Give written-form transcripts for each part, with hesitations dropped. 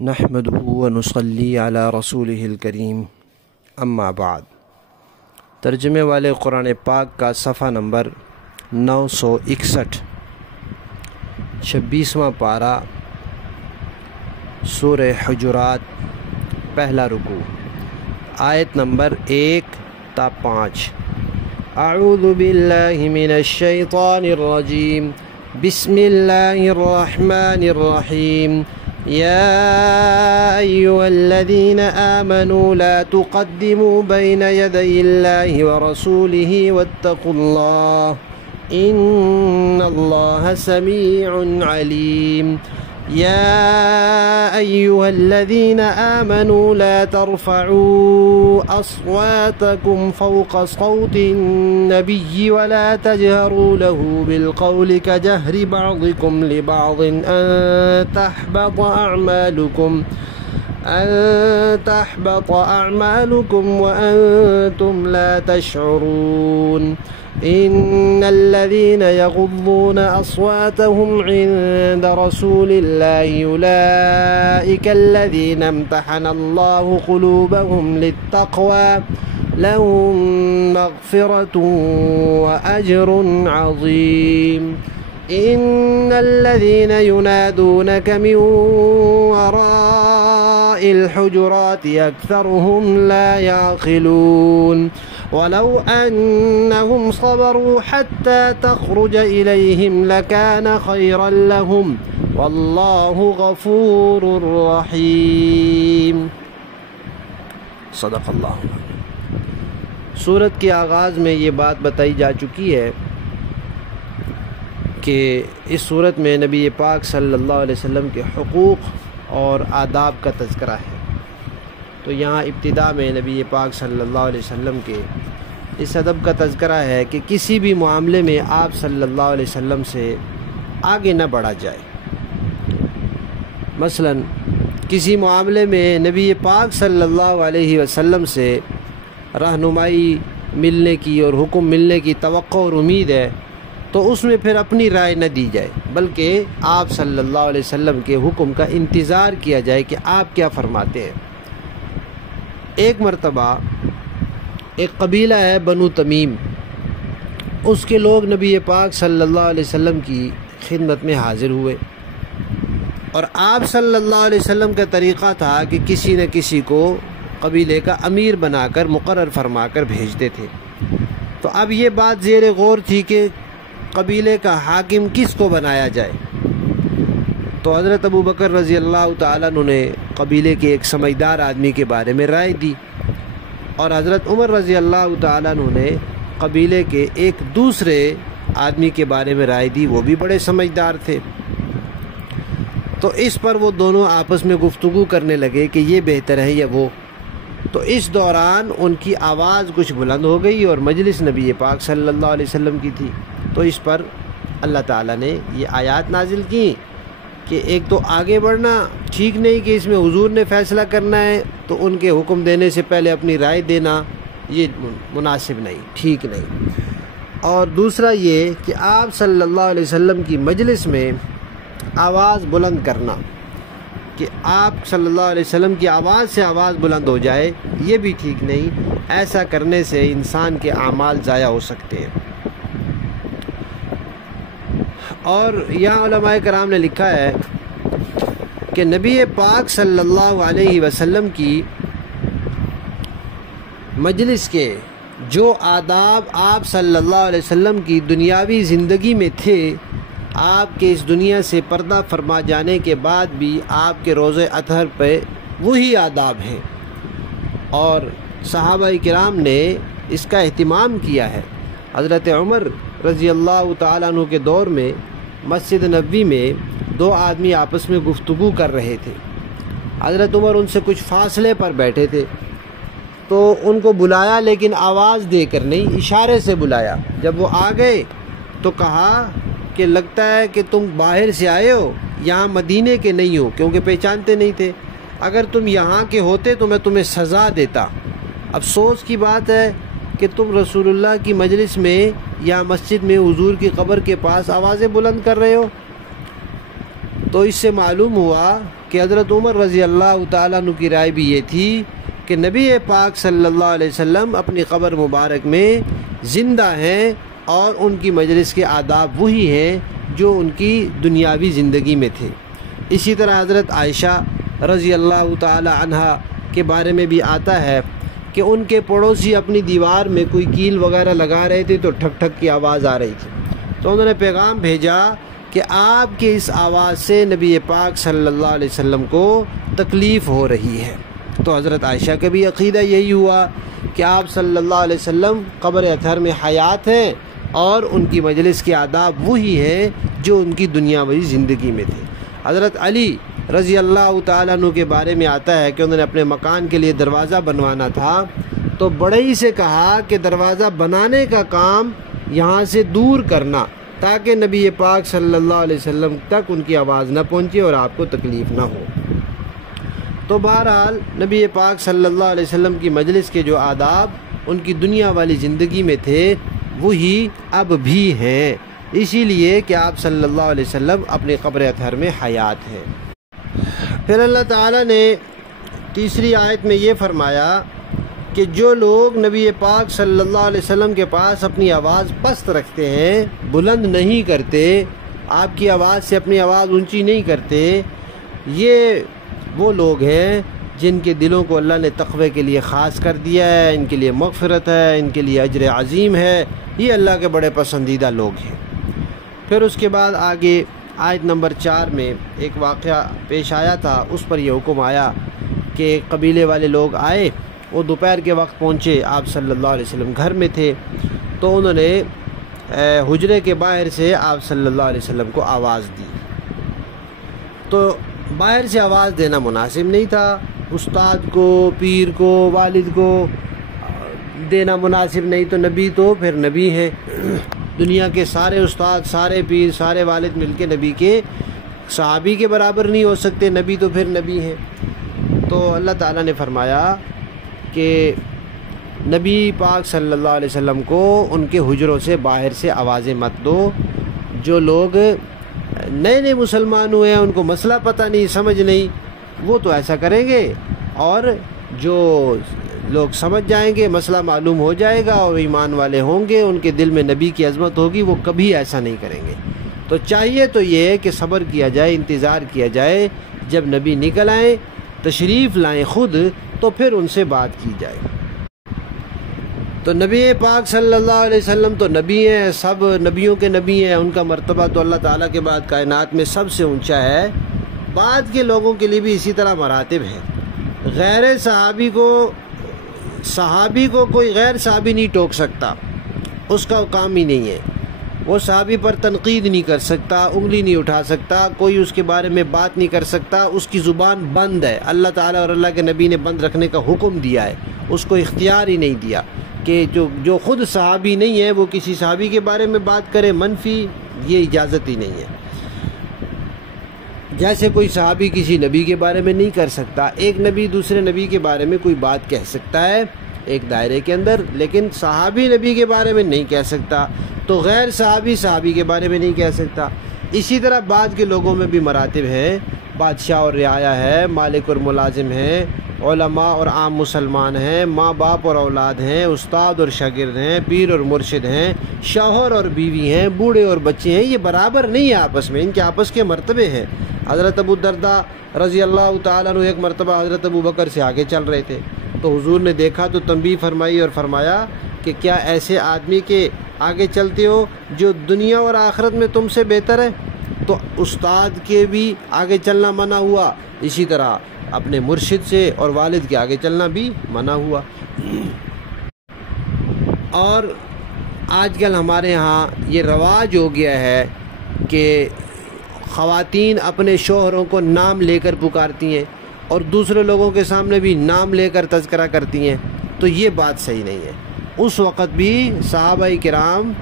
نحمده ونصلي على رسوله الکریم اما بعد۔ ترجمے والے قرآن پاک کا صفحہ نمبر 961، 26واں پارہ، سورہ حجرات، پہلا رکوع، آیت نمبر 1 تا 5۔ اعوذ باللہ من الشیطان الرجیم، بسم اللہ الرحمن الرحیم۔ یا ایہا الذین آمنوا لا تقدموا بین یدی اللہ ورسولہ واتقوا اللہ ان اللہ سمیع علیم۔ یا ایہا الذین آمنوا لا ترفعوا اصواتکم فوق صوت النبی ولا تجہروا له بالقول کجہر بعضکم لبعض أن تحبط أعمالكم وأنتم لا تشعرون۔ إن الذين يغضون أصواتهم عند رسول الله أولئك الذين امتحن الله قلوبهم للتقوى لهم مغفرة وأجر عظيم۔ إن الذين ينادونك من وراء الحجرات أكثرهم لا يعقلون ولو أنهم صبروا حتى تخرج إليهم لكان خيرا لهم والله غفور رحيم۔ صدق اللہ۔ سورت کے آغاز میں یہ بات بتائی جا چکی ہے کہ اس صورت میں نبی پاک صلی اللہ علیہ وسلم کے حقوق اور آداب کا تذکرہ ہے۔ تو یہاں ابتدا میں نبی پاک صلی اللہ علیہ وسلم کے اس ادب کا تذکرہ ہے کہ کسی بھی معاملے میں آپ صلی اللہ علیہ وسلم سے آگے نہ بڑھا جائے۔ مثلا کسی معاملے میں نبی پاک صلی اللہ علیہ وسلم سے رہنمائی ملنے کی اور حکم ملنے کی توقع اور امید ہے تو اس میں پھر اپنی رائے نہ دی جائے، بلکہ آپ صلی اللہ علیہ وسلم کے حکم کا انتظار کیا جائے کہ آپ کیا فرماتے ہیں۔ ایک مرتبہ ایک قبیلہ ہے بنو تمیم، اس کے لوگ نبی پاک صلی اللہ علیہ وسلم کی خدمت میں حاضر ہوئے، اور آپ صلی اللہ علیہ وسلم کا طریقہ تھا کہ کسی نہ کسی کو قبیلے کا امیر بنا کر مقرر فرما کر بھیجتے تھے۔ تو اب یہ بات زیر غور تھی کہ قبیلے کا حاکم کس کو بنایا جائے۔ تو حضرت ابو بکر رضی اللہ تعالیٰ عنہ نے قبیلے کے ایک سمجھدار آدمی کے بارے میں رائے دی، اور حضرت عمر رضی اللہ تعالیٰ عنہ نے قبیلے کے ایک دوسرے آدمی کے بارے میں رائے دی، وہ بھی بڑے سمجھدار تھے۔ تو اس پر وہ دونوں آپس میں گفتگو کرنے لگے کہ یہ بہتر ہے یا وہ۔ تو اس دوران ان کی آواز کچھ بلند ہو گئی اور مجلس نبی پاک صلی اللہ علیہ وسلم کی تھی، تو اس پر اللہ تعالیٰ نے یہ آیات نازل کی کہ ایک تو آگے بڑھنا ٹھیک نہیں کہ اس میں حضور نے فیصلہ کرنا ہے تو ان کے حکم دینے سے پہلے اپنی رائے دینا یہ مناسب نہیں، ٹھیک نہیں۔ اور دوسرا یہ کہ آپ صلی اللہ علیہ وسلم کی مجلس میں آواز بلند کرنا، کہ آپ صلی اللہ علیہ وسلم کی آواز سے آواز بلند ہو جائے، یہ بھی ٹھیک نہیں۔ ایسا کرنے سے انسان کے اعمال ضائع ہو سکتے ہیں۔ اور یہاں علماء کرام نے لکھا ہے کہ نبی پاک صلی اللہ علیہ وسلم کی مجلس کے جو آداب آپ صلی اللہ علیہ وسلم کی دنیاوی زندگی میں تھے، آپ کے اس دنیا سے پردہ فرما جانے کے بعد بھی آپ کے روزہ اطہر پہ وہی آداب ہیں، اور صحابہ کرام نے اس کا اہتمام کیا ہے۔ حضرت عمر رضی اللہ تعالیٰ عنہ کے دور میں مسجد نبوی میں دو آدمی آپس میں گفتگو کر رہے تھے۔ حضرت عمر ان سے کچھ فاصلے پر بیٹھے تھے، تو ان کو بلایا، لیکن آواز دے کر نہیں، اشارے سے بلایا۔ جب وہ آ گئے تو کہا کہ لگتا ہے کہ تم باہر سے آئے ہو، یہاں مدینے کے نہیں ہو، کیونکہ پہچانتے نہیں تھے۔ اگر تم یہاں کے ہوتے تو میں تمہیں سزا دیتا۔ افسوس کی بات ہے کہ تم رسول اللہ کی مجلس میں یا مسجد میں حضور کی قبر کے پاس آوازیں بلند کر رہے ہو۔ تو اس سے معلوم ہوا کہ حضرت عمر رضی اللہ تعالیٰ عنہ کی رائے بھی یہ تھی کہ نبی پاک صلی اللہ علیہ وسلم اپنی قبر مبارک میں زندہ ہیں اور ان کی مجلس کے آداب وہی ہیں جو ان کی دنیاوی زندگی میں تھے۔ اسی طرح حضرت عائشہ رضی اللہ تعالی عنہا کے بارے میں بھی آتا ہے کہ ان کے پڑوسی اپنی دیوار میں کوئی کیل وغیرہ لگا رہے تھے تو ٹھک ٹھک کی آواز آ رہی تھی، تو انہوں نے پیغام بھیجا کہ آپ کے اس آواز سے نبی پاک صلی اللہ علیہ وسلم کو تکلیف ہو رہی ہے۔ تو حضرت عائشہ کا بھی عقیدہ یہی ہوا کہ آپ صلی اللہ علیہ وسلم قبر اطہر میں حیات ہیں اور ان کی مجلس کے آداب وہی ہیں جو ان کی دنیاوی زندگی میں تھے۔ حضرت علی رضی اللہ تعالیٰ عنہ کے بارے میں آتا ہے کہ انہوں نے اپنے مکان کے لیے دروازہ بنوانا تھا تو بڑئی سے کہا کہ دروازہ بنانے کا کام یہاں سے دور کرنا تاکہ نبی پاک صلی اللہ علیہ وسلم تک ان کی آواز نہ پہنچے اور آپ کو تکلیف نہ ہو۔ تو بہرحال نبی پاک صلی اللہ علیہ وسلم کی مجلس کے جو آداب ان کی دنیا والی زندگی میں تھے وہی اب بھی ہیں، اسی لیے کہ آپ صلی اللہ علیہ وسلم اپنی قبر اطہر میں حیات ہیں۔ پھر اللہ تعالیٰ نے تیسری آیت میں یہ فرمایا کہ جو لوگ نبی پاک صلی اللہ علیہ وسلم کے پاس اپنی آواز پست رکھتے ہیں، بلند نہیں کرتے، آپ کی آواز سے اپنی آواز اونچی نہیں کرتے، یہ وہ لوگ ہیں جن کے دلوں کو اللہ نے تقوی کے لیے خاص کر دیا ہے، ان کے لیے مغفرت ہے، ان کے لیے اجر عظیم ہے، یہ اللہ کے بڑے پسندیدہ لوگ ہیں۔ پھر اس کے بعد آگے آیت نمبر 4 میں ایک واقعہ پیش آیا تھا، اس پر یہ حکم آیا کہ قبیلے والے لوگ آئے، وہ دوپہر کے وقت پہنچے، آپ صلی اللہ علیہ وسلم گھر میں تھے، تو انہوں نے حجرے کے باہر سے آپ صلی اللہ علیہ وسلم کو آواز دی۔ تو باہر سے آواز دینا مناسب نہیں تھا، استاد کو، پیر کو، والد کو دینا مناسب نہیں، تو نبی تو پھر نبی ہیں، دنیا کے سارے استاد، سارے پیر، سارے والد مل کے نبی کے صحابی کے برابر نہیں ہو سکتے، نبی تو پھر نبی ہیں۔ تو اللہ تعالیٰ نے فرمایا کہ نبی پاک صلی اللہ علیہ وسلم کو ان کے حجروں سے باہر سے آوازیں مت دو۔ جو لوگ نئے نئے مسلمان ہوئے ہیں، ان کو مسئلہ پتہ نہیں، سمجھ نہیں، وہ تو ایسا کریں گے، اور جو لوگ سمجھ جائیں گے، مسئلہ معلوم ہو جائے گا اور ایمان والے ہوں گے، ان کے دل میں نبی کی عظمت ہوگی، وہ کبھی ایسا نہیں کریں گے۔ تو چاہیے تو یہ ہے کہ صبر کیا جائے، انتظار کیا جائے، جب نبی نکل آئیں، تشریف لائیں خود، تو پھر ان سے بات کی جائے۔ تو نبی پاک صلی اللہ علیہ وسلم تو نبی ہیں، سب نبیوں کے نبی ہیں، ان کا مرتبہ تو اللہ تعالیٰ کے بعد کائنات میں سب سے اونچا ہے۔ بعد کے لوگوں کے لیے بھی اسی طرح مراتب ہیں، غیر صحابی کو کوئی غیر صحابی نہیں ٹوک سکتا، اس کا کام ہی نہیں ہے، وہ صحابی پر تنقید نہیں کر سکتا، انگلی نہیں اٹھا سکتا، کوئی اس کے بارے میں بات نہیں کر سکتا، اس کی زبان بند ہے، اللہ تعالیٰ اور اللہ کے نبی نے بند رکھنے کا حکم دیا ہے، اس کو اختیار ہی نہیں دیا کہ جو خود صحابی نہیں ہے وہ کسی صحابی کے بارے میں بات کرے منفی، یہ اجازت ہی نہیں ہے۔ جیسے کوئی صحابی کسی نبی کے بارے میں نہیں کر سکتا، ایک نبی دوسرے نبی کے بارے میں کوئی بات کہہ سکتا ہے ایک دائرے کے اندر، لیکن صحابی نبی کے بارے میں نہیں کہہ سکتا، تو غیر صحابی کے بارے میں نہیں کہہ سکتا۔ اسی طرح بعد کے لوگوں میں بھی مراتب ہیں، بادشاہ اور رعایا ہے، مالک اور ملازم ہیں، علماء اور عام مسلمان ہیں، ماں باپ اور اولاد ہیں، استاد اور شاگرد ہیں، پیر اور مرشد ہیں، شوہر اور بیوی ہیں، بوڑھے اور بچے ہیں، یہ برابر نہیں ہے آپس میں، ان کے آپس کے مرتبے ہیں۔ حضرت ابو الدرداء رضی اللہ تعالیٰ عنہ ایک مرتبہ حضرت ابو بکر سے آگے چل رہے تھے، تو حضور نے دیکھا تو تنبیہ فرمائی اور فرمایا کہ کیا ایسے آدمی کے آگے چلتے ہو جو دنیا اور آخرت میں تم سے بہتر ہے؟ تو استاد کے بھی آگے چلنا منع ہوا، اسی طرح اپنے مرشد سے اور والد کے آگے چلنا بھی منع ہوا۔ اور آج کل ہمارے ہاں یہ رواج ہو گیا ہے کہ خواتین اپنے شوہروں کو نام لے کر پکارتی ہیں اور دوسرے لوگوں کے سامنے بھی نام لے کر تذکرہ کرتی ہیں، تو یہ بات صحیح نہیں ہے۔ اس وقت بھی صحابہ کرام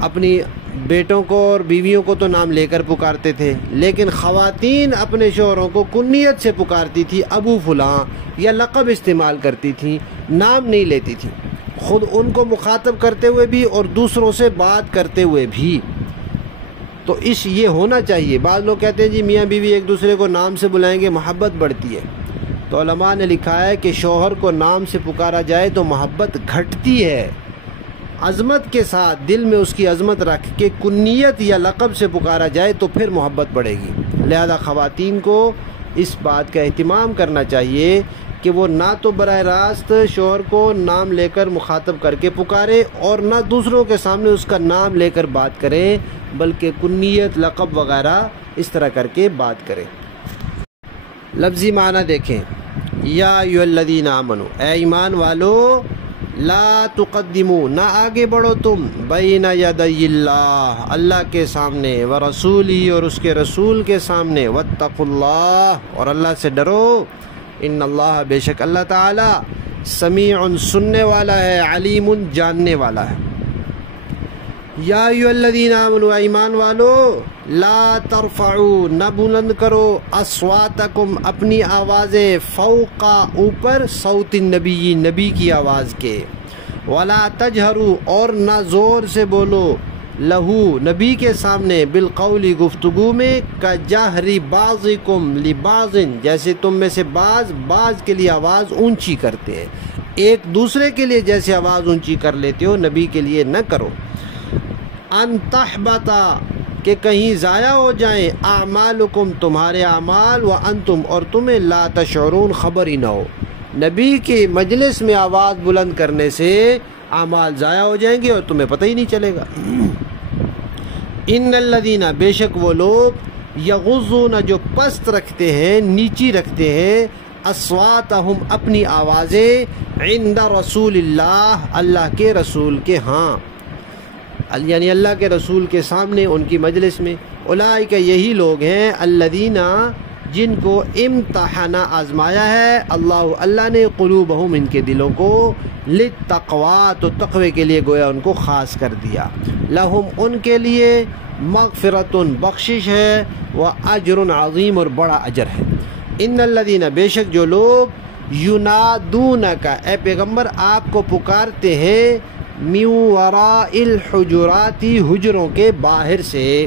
اپنی بیٹوں کو اور بیویوں کو تو نام لے کر پکارتے تھے، لیکن خواتین اپنے شوہروں کو کنیت سے پکارتی تھی، ابو فلاں، یا لقب استعمال کرتی تھیں، نام نہیں لیتی تھیں، خود ان کو مخاطب کرتے ہوئے بھی اور دوسروں سے بات کرتے ہوئے بھی۔ تو یہ ہونا چاہیے۔ بعض لوگ کہتے ہیں جی میاں بیوی ایک دوسرے کو نام سے بلائیں گے محبت بڑھتی ہے، تو علماء نے لکھا ہے کہ شوہر کو نام سے پکارا جائے تو محبت گھٹتی ہے۔ عظمت کے ساتھ دل میں اس کی عظمت رکھ کے کنیت یا لقب سے پکارا جائے تو پھر محبت بڑھے گی۔ لہذا خواتین کو اس بات کا اہتمام کرنا چاہیے کہ وہ نہ تو براہ راست شوہر کو نام لے کر مخاطب کر کے پکارے اور نہ دوسروں کے سامنے اس کا نام لے کر بات کریں، بلکہ کنیت، لقب وغیرہ اس طرح کر کے بات کریں۔ لفظی معنی دیکھیں، یا ایھا الذین آمنوا، اے ایمان والو، لا تقدموا، نہ آگے بڑھو تم، بین یدی اللہ، اللہ کے سامنے، ورسولہ، اور اس کے رسول کے سامنے، واتقوا اللہ، اور اللہ سے ڈرو، ان اللہ، بے شک اللہ تعالی، سمیع، سننے والا ہے، علیم، جاننے والا ہے۔ یا ایھا الذین آمنوا، ایمان والو، لا ترفعوا، نہ بلند کرو، اصواتکم، اپنی آوازیں، فوق، اوپر، صوت النبی، نبی کی آواز کے، ولا تجہروا، اور نہ زور سے بولو، لہو، نبی کے سامنے، بالقول، گفتگو میں، کجہر بعضکم لبعض، جیسے تم میں سے بعض کے لیے آواز اونچی کرتے ہیں، ایک دوسرے کے لیے جیسے آواز اونچی کر لیتے ہو، نبی کے لیے نہ کرو۔ ان تحبطا، کہ کہیں ضائع ہو جائیں، اعمالکم، تمہارے اعمال، وانتم، اور تمہیں، لا تشعرون، خبر ہی نہ ہو۔ نبی کے مجلس میں آواز بلند کرنے سے اعمال ضائع ہو جائیں گے اور تمہیں پتہ ہی نہیں چلے گا۔ ان الذین، بے شک وہ لوگ، یغضون، جو پست رکھتے ہیں، نیچی رکھتے ہیں، اصواتہم، اپنی آوازیں، عند رسول اللہ، اللہ کے رسول کے ہاں، یعنی اللہ کے رسول کے سامنے، ان کی مجلس میں، اولئک، یہی لوگ ہیں، الذین، جن کو امتحن، آزمایا ہے، اللہ نے، قلوبہم، ان کے دلوں کو، للتقوی، تو تقوی کے لیے گویا ان کو خاص کر دیا، لہم، ان کے لیے، مغفرۃ، بخشش ہے، واجر عظیم، اور بڑا اجر ہے۔ ان الذین، بے شک جو لوگ، ینادونک، اے پیغمبر آپ کو پکارتے ہیں، من وراء الحجرات، حجروں کے باہر سے،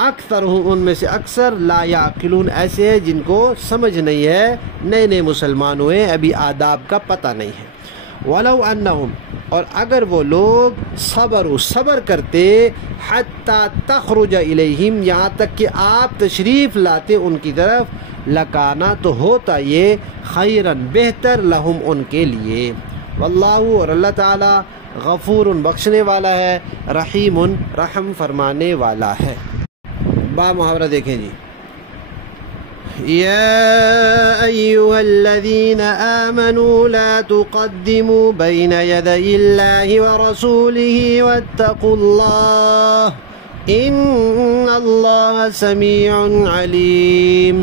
اکثرهم، ان میں سے اکثر، لا یعقلون، ایسے ہیں جن کو سمجھ نہیں ہے، نئے نئے مسلمان ہوئے، ابھی آداب کا پتہ نہیں ہے۔ ولو انہم، اور اگر وہ لوگ، صبر کرتے، حتی تخرج الیہم، یہاں تک کہ آپ تشریف لاتے ان کی طرف، لکانا، تو ہوتا یہ، خیرن، بہتر، لہم، ان کے لیے، واللہ، اور اللہ تعالی، غفور، بخشنے والا ہے، رحیم، رحم فرمانے والا ہے۔ با محاورہ دیکھیں جی، یا ایھا الذین آمنوا لا تقدموا بین یدی اللہ ورسولہ واتقوا اللہ ان اللہ سمیع علیم۔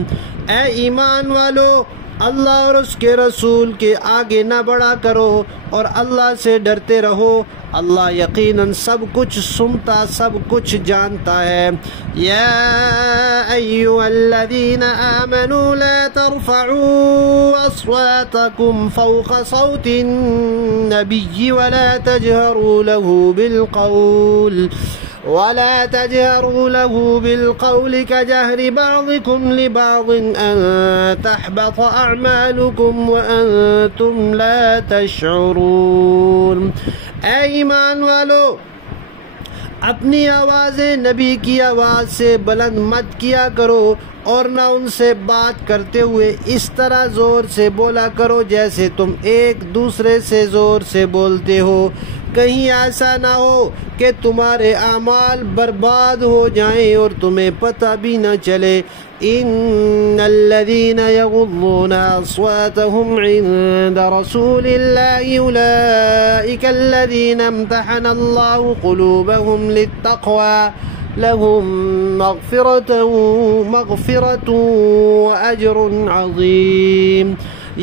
اے ایمان والو، اللہ اور اس کے رسول کے آگے نہ بڑھا کرو اور اللہ سے ڈرتے رہو، اللہ یقیناً سب کچھ سنتا، سب کچھ جانتا ہے۔ یا ایھا الذین آمنوا لا ترفعوا اصواتکم فوق صوت النبی ولا تجهروا له بالقول كجهر بعضكم لبعض أن تحبط أعمالكم وأنتم لا تشعرون۔ اے ایمان والو، اپنی آوازیں نبی کی آواز سے بلند مت کیا کرو اور نہ ان سے بات کرتے ہوئے اس طرح زور سے بولا کرو جیسے تم ایک دوسرے سے زور سے بولتے ہو، کہیں ایسا نہ ہو کہ تمہارے اعمال برباد ہو جائیں اور تمہیں پتہ بھی نہ چلے۔ ان الذين يغضون اصواتهم عند رسول الله اولئك الذين امتحن الله قلوبهم للتقوى لهم مغفرة واجر عظیم۔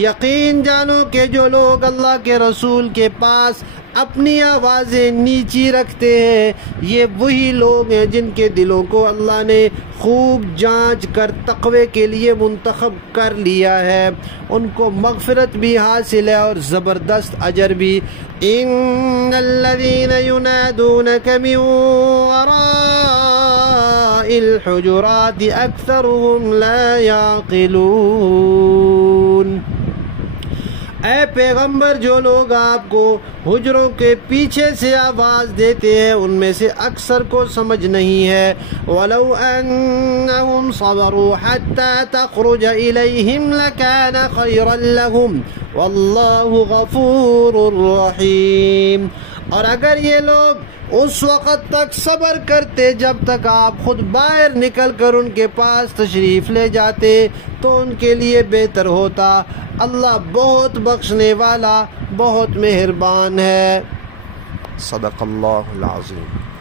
یقین جانو کہ جو لوگ اللہ کے رسول کے پاس اپنی آوازیں نیچی رکھتے ہیں، یہ وہی لوگ ہیں جن کے دلوں کو اللہ نے خوب جانچ کر تقوی کے لیے منتخب کر لیا ہے، ان کو مغفرت بھی حاصل ہے اور زبردست اجر بھی۔ ان الذين ينادونك من وراء وراء الحجرات اکثرهم لا يعقلون۔ اے پیغمبر، جو لوگ آپ کو حجروں کے پیچھے سے آواز دیتے ہیں ان میں سے اکثر کو سمجھ نہیں ہے۔ وَلَوْ أَنَّهُمْ صَبَرُوا حَتَّى تَخْرُجَ إِلَيْهِمْ لَكَانَ خَيْرًا لَهُمْ وَاللَّهُ غَفُورٌ رَحِيمٌ۔ اور اگر یہ لوگ اس وقت تک صبر کرتے جب تک آپ خود باہر نکل کر ان کے پاس تشریف لے جاتے تو ان کے لیے بہتر ہوتا۔ اللہ بہت بخشنے والا، بہت مہربان ہے۔ صدق اللہ العظیم۔